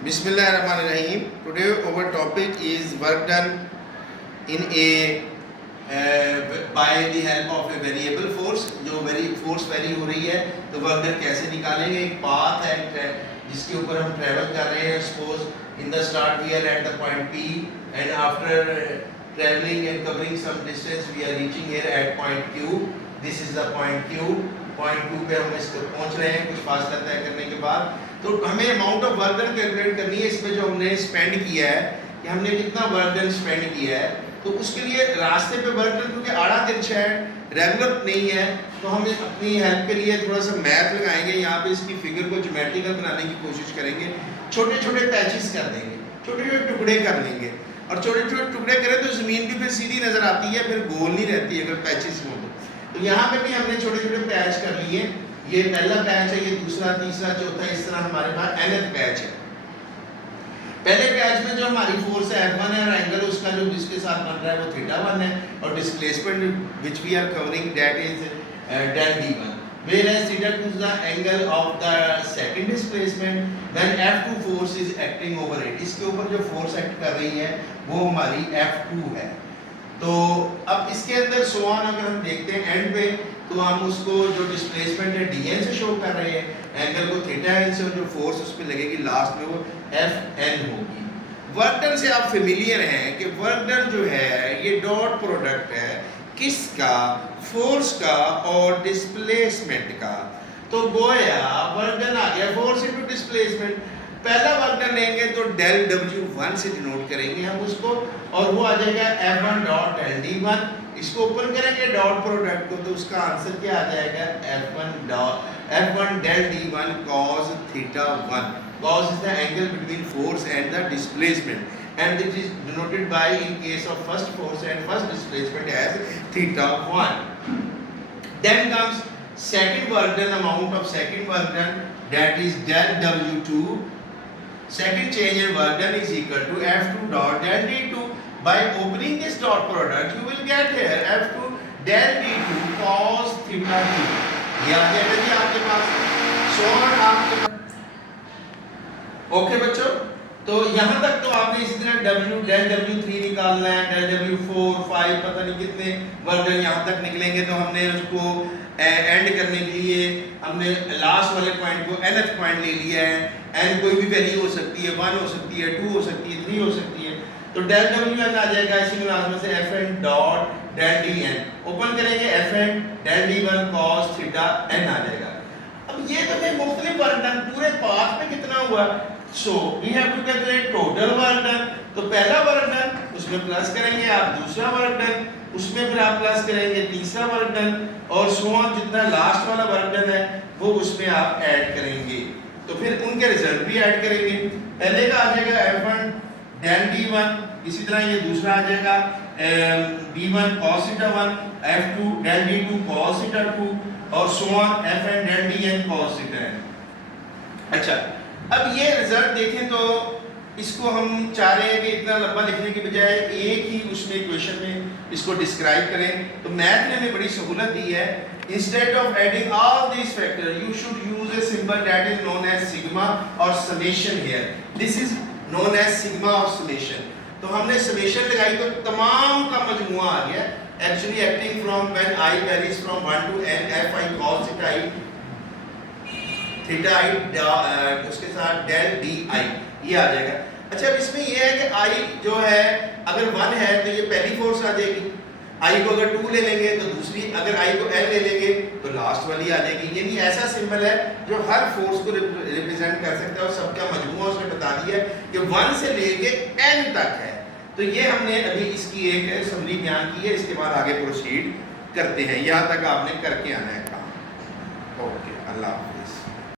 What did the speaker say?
Bismillahirrahmanirrahim. Today our topic is work done in a by the help of a variable force. जो force vary हो रही है तो work done कैसे निकालेंगे. एक path है जिसके ऊपर हम travel कर रहे हैं. Suppose in the start we are at the point P and after traveling and covering some distance we are reaching here at point Q. This is the point Q. Point Q पे हम इसको पहुंच रहे हैं कुछ फासला तय करने के बाद. तो हमें amount of work done calculate करनी है. इसमें जो हमने स्पेंड किया है कि हमने कितना वर्क डन स्पेंड किया है तो उसके लिए रास्ते पे वर्क डन क्योंकि आड़ा तिरछा है रेगुलर नहीं है तो हम अपनी हेल्प के लिए थोड़ा सा मैथ लगाएंगे. यहाँ पे इसकी फिगर को ज्योमेट्रिकल बनाने की कोशिश करेंगे. छोटे छोटे पैचेस कर देंगे, छोटे छोटे टुकड़े कर लेंगे और छोटे छोटे टुकड़े करें तो ज़मीन भी फिर सीधी नज़र आती है, फिर गोल नहीं रहती अगर पैचेस हों तो यहाँ पे भी हमने छोटे छोटे पैच कर लिए. ये पहला पैच है, ये दूसरा, तीसरा, चौथा, इस तरह हमारे पास nth पैच है. पहले पैच में जो हमारी फोर्स है F1 है और एंगल उसका जो जिसके साथ बन रहा है वो θ1 है और displacement which we are covering that is del d1. Whereas θ2 is the angle of the second displacement when F2 force is acting over it. इसके ऊपर जो फोर्स एक्ट कर रही है वो हमारी F2 है. तो अब इसके अंदर सोआन अगर हम देखते हैं एंड पे तो हम उसको जो डिस्प्लेसमेंट है dn से शो कर रहे हैं, एंगल को θn से और जो फोर्स उस पर लगेगी लास्ट में वो Fn होगी. वर्क डन से आप फेमिलियर हैं कि वर्क डन जो है ये डॉट प्रोडक्ट है किसका, फोर्स का और डिस्प्लेसमेंट का. तो गोया वर्क डन आ गया फोर्स इनटू डिस्प्लेसमेंट. पहला वर्क डन लेंगे तो डेल W1 से डिनोट करेंगे हम उसको और वो आ जाएगा F1 डॉट डेल D1. इसको ओपन करेंगे डॉट प्रोडक्ट को तो उसका आंसर क्या आ जाएगा F1 del D1 cos θ1. Cos is the angle between force and the displacement and it is denoted by in case of first force and first displacement as θ1. Then comes second work done, amount of second work done, that is del W2. Second change in work done is equal to F2 dot del D2. By opening this dot product, you will get here F2 del D2 cos θ2. ये आ जाएगा जी आपके पास. So आपके okay बच्चों, तो यहाँ तक तो आपने इसी तरह W del W3 निकालना है, del W4 5 पता नहीं कितने वर्क डन यहाँ तक निकलेंगे तो हमने उसको एंड करने के लिए हमने लास्ट वाले पॉइंट को nth पॉइंट ले लिया है. n कोई भी वैल्यू हो सकती है, 1 हो सकती है, 2 हो सकती है, 3 हो सकती है. तो del Wn आ जाएगा इसी मुलाज़मत से Fn dot del Dn. Open करेंगे Fn del D1 cos θn आ जाएगा. अब ये तो थे मुख्तलिफ वर्क डन. पूरे पाथ में कितना हुआ so we have to calculate total work done. तो पहला वर्क डन उसमें प्लस करेंगे आप, दूसरा वर्क डन उसमें फिर आप प्लस करेंगे तीसरा वर्क डन और सो ऑन जितना लास्ट वाला वर्क डन है वो उसमें आप ऐड करेंगे तो फिर उनके रिजल्ट भी ऐड करेंगे. पहले का आ जाएगा F1 del D1, इसी तरह ये दूसरा आ जाएगा D1 cos θ1, F2 del D2 cos θ2 और so on Fn del Dn cos θn. अच्छा, अब ये रिजल्ट देखें तो इसको हम चाह रहे हैं कि इतना लंबा लिखने की बजाय एक ही उसमें इक्वेशन में इसको डिस्क्राइब करें. तो मैथ ने हमें बड़ी सहूलत दी है. Instead of adding all these factors, you should use a symbol that is known as sigma or summation here. This is known as sigma or summation. तो हमने summation लगाई तो तमाम का मजमुआ आ गया. Actually acting from when I varies from 1 to n f I cos theta I उसके साथ del d I ये आ जाएगा. अच्छा, अब इसमें ये है कि I जो है अगर 1 है तो ये पहली फोर्स आ जाएगी. I को अगर 2 ले लेंगे तो दूसरी, अगर I को L ले लेंगे तो लास्ट वाली आ जाएगी. यानी ऐसा सिंबल है जो हर फोर्स को रिप्रेजेंट कर सकता है और सबका मजमूआ उसने बता दिया कि 1 से लेके n तक है. तो ये हमने अभी इसकी एक समरी बयान की है. इसके बाद आगे प्रोसीड करते हैं. यहाँ तक आपने करके आना है काम. ओके, अल्लाह हाफिज़.